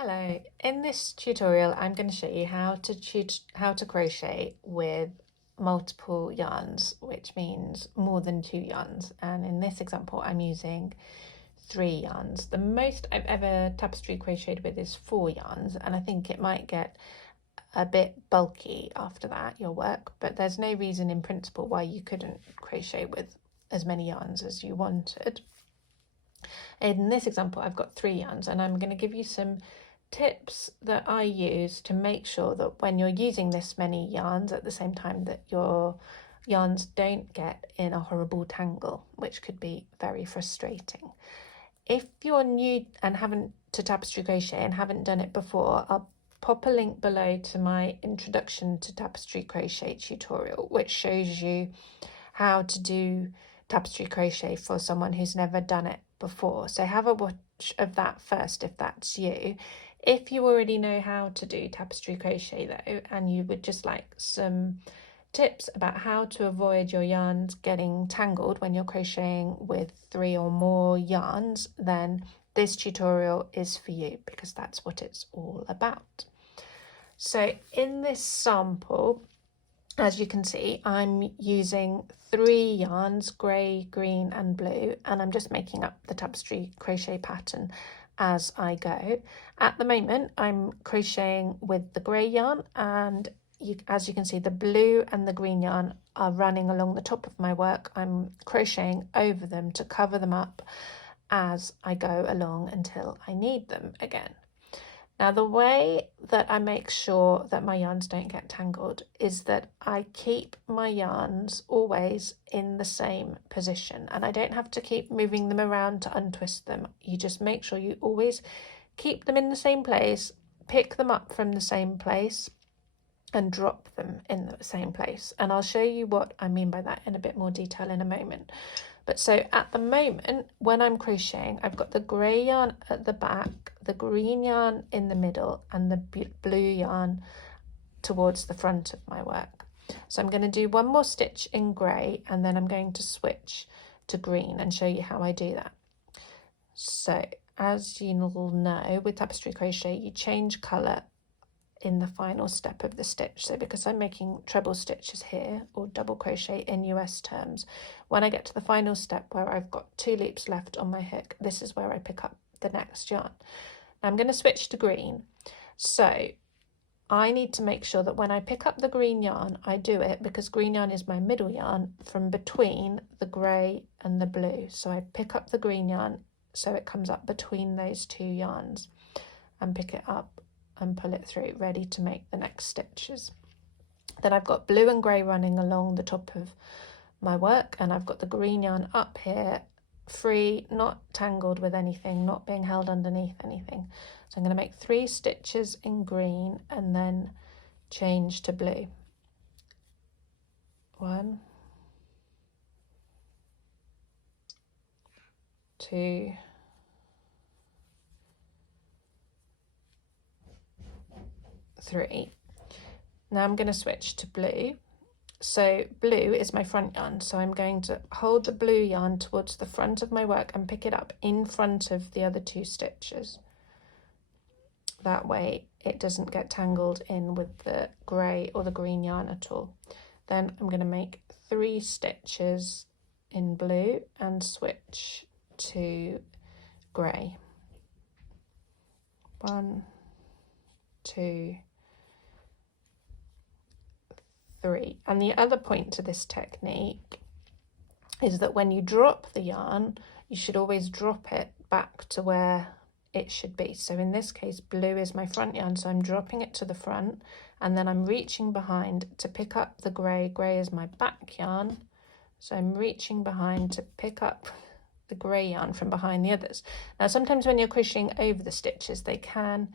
Hello, in this tutorial I'm going to show you how to crochet with multiple yarns, which means more than 2 yarns, and in this example I'm using 3 yarns. The most I've ever tapestry crocheted with is 4 yarns, and I think it might get a bit bulky after that, your work, but there's no reason in principle why you couldn't crochet with as many yarns as you wanted. In this example I've got 3 yarns, and I'm going to give you some tips that I use to make sure that when you're using this many yarns at the same time that your yarns don't get in a horrible tangle, which could be very frustrating. If you're new and haven't to tapestry crochet and haven't done it before, I'll pop a link below to my introduction to tapestry crochet tutorial, which shows you how to do tapestry crochet for someone who's never done it before. So have a watch of that first if that's you. If you already know how to do tapestry crochet though, and you would just like some tips about how to avoid your yarns getting tangled when you're crocheting with 3 or more yarns, then this tutorial is for you because that's what it's all about. So in this sample, as you can see, I'm using 3 yarns, grey, green and blue, and I'm just making up the tapestry crochet pattern as I go. At the moment I'm crocheting with the grey yarn, and as you can see, the blue and the green yarn are running along the top of my work. I'm crocheting over them to cover them up as I go along until I need them again. Now the way that I make sure that my yarns don't get tangled is that I keep my yarns always in the same position, and I don't have to keep moving them around to untwist them. You just make sure you always keep them in the same place, pick them up from the same place and drop them in the same place. And I'll show you what I mean by that in a bit more detail in a moment. But so at the moment, when I'm crocheting, I've got the grey yarn at the back, the green yarn in the middle, and the blue yarn towards the front of my work. So I'm going to do one more stitch in grey, and then I'm going to switch to green and show you how I do that. So as you all know, with tapestry crochet, you change colour in the final step of the stitch. So because I'm making treble stitches here, or double crochet in US terms, when I get to the final step where I've got 2 loops left on my hook, this is where I pick up the next yarn. Now I'm going to switch to green. So I need to make sure that when I pick up the green yarn, I do it, because green yarn is my middle yarn, from between the grey and the blue. So I pick up the green yarn so it comes up between those 2 yarns, and pick it up and pull it through, ready to make the next stitches. Then I've got blue and grey running along the top of my work, and I've got the green yarn up here, free, not tangled with anything, not being held underneath anything. So I'm going to make 3 stitches in green and then change to blue. 1, 2, 3. Now I'm going to switch to blue. So blue is my front yarn, so I'm going to hold the blue yarn towards the front of my work and pick it up in front of the other 2 stitches. That way it doesn't get tangled in with the grey or the green yarn at all. Then I'm going to make 3 stitches in blue and switch to grey. 1, 2, 3. And the other point to this technique is that when you drop the yarn, you should always drop it back to where it should be. So in this case, blue is my front yarn, so I'm dropping it to the front, and then I'm reaching behind to pick up the grey. Grey is my back yarn, so I'm reaching behind to pick up the grey yarn from behind the others. Now sometimes when you're crocheting over the stitches, they can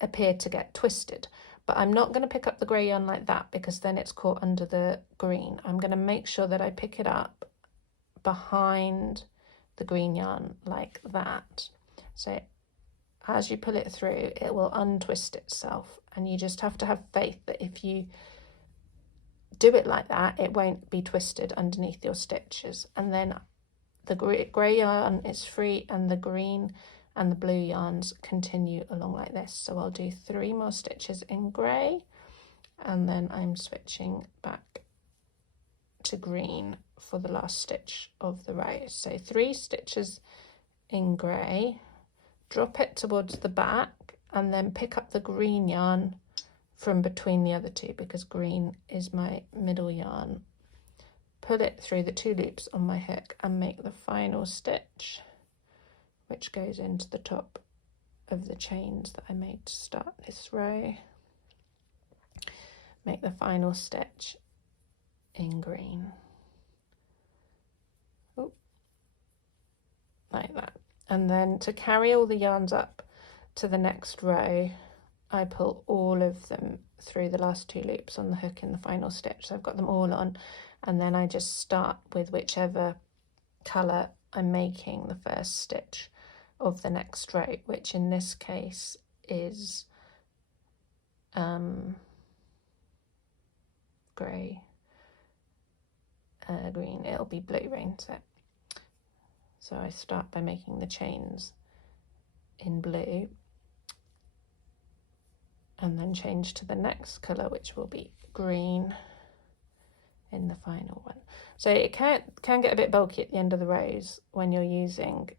appear to get twisted, but I'm not going to pick up the grey yarn like that, because then it's caught under the green. I'm going to make sure that I pick it up behind the green yarn like that. So as you pull it through, it will untwist itself, and you just have to have faith that if you do it like that, it won't be twisted underneath your stitches. And then the grey yarn is free and the green and the blue yarns continue along like this. So I'll do 3 more stitches in grey, and then I'm switching back to green for the last stitch of the row. So 3 stitches in grey, drop it towards the back, and then pick up the green yarn from between the other 2, because green is my middle yarn. Pull it through the 2 loops on my hook and make the final stitch, which goes into the top of the chains that I made to start this row. Make the final stitch in green. Ooh, like that. And then to carry all the yarns up to the next row, I pull all of them through the last 2 loops on the hook in the final stitch. So I've got them all on, and then I just start with whichever colour I'm making the first stitch of the next row, which in this case is grey, green, it'll be blue, won't it? So I start by making the chains in blue, and then change to the next colour, which will be green in the final one. So it can get a bit bulky at the end of the rows when you're using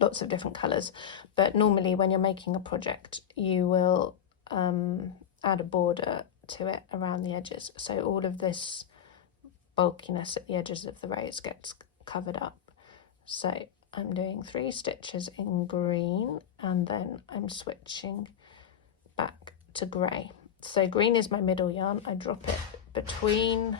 lots of different colours, but normally when you're making a project you will add a border to it around the edges, so all of this bulkiness at the edges of the rows gets covered up. So I'm doing 3 stitches in green, and then I'm switching back to grey. So green is my middle yarn. I drop it between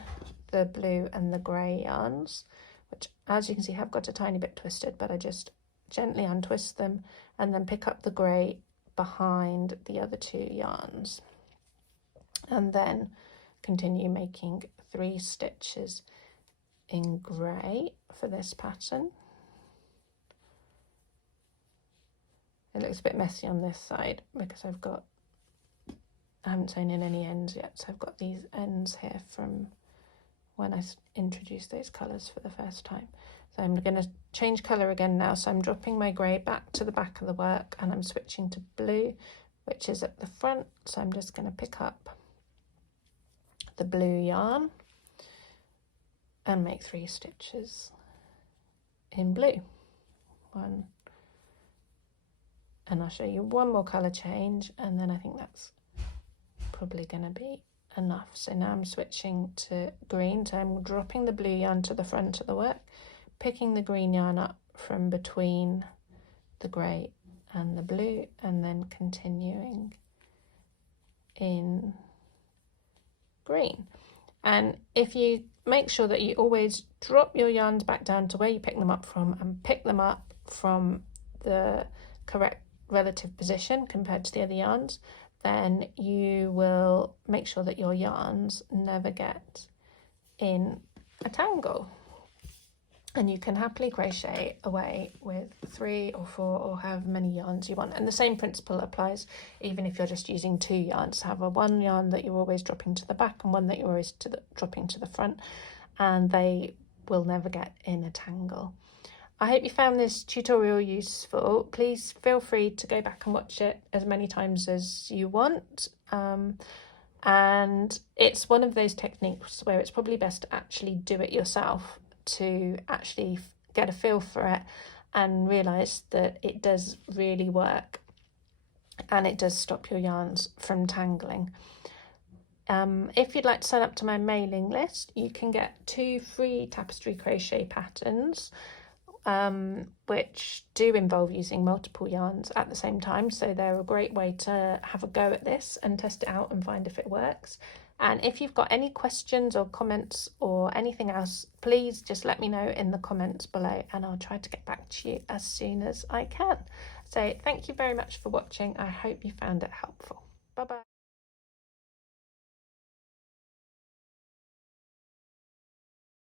the blue and the grey yarns, which as you can see have got a tiny bit twisted, but I just gently untwist them and then pick up the grey behind the other 2 yarns, and then continue making 3 stitches in grey for this pattern. It looks a bit messy on this side because I haven't sewn in any ends yet, so I've got these ends here from when I introduced those colours for the first time. So I'm going to change colour again now, so I'm dropping my grey back to the back of the work and I'm switching to blue, which is at the front. So I'm just going to pick up the blue yarn and make 3 stitches in blue. 1, and I'll show you one more colour change, and then I think that's probably going to be enough. So now I'm switching to green, so I'm dropping the blue yarn to the front of the work, picking the green yarn up from between the grey and the blue, and then continuing in green. And if you make sure that you always drop your yarns back down to where you pick them up from, and pick them up from the correct relative position compared to the other yarns, then you will make sure that your yarns never get in a tangle. And you can happily crochet away with 3 or 4 or however many yarns you want. And the same principle applies even if you're just using 2 yarns. Have a 1 yarn that you're always dropping to the back and 1 that you're always dropping to the front, and they will never get in a tangle. I hope you found this tutorial useful. Please feel free to go back and watch it as many times as you want. And it's one of those techniques where it's probably best to actually do it yourself to actually get a feel for it and realise that it does really work and it does stop your yarns from tangling. If you'd like to sign up to my mailing list, you can get 2 free tapestry crochet patterns, which do involve using multiple yarns at the same time, so they're a great way to have a go at this and test it out and find if it works. And if you've got any questions or comments or anything else, please just let me know in the comments below and I'll try to get back to you as soon as I can. So thank you very much for watching. I hope you found it helpful. Bye bye.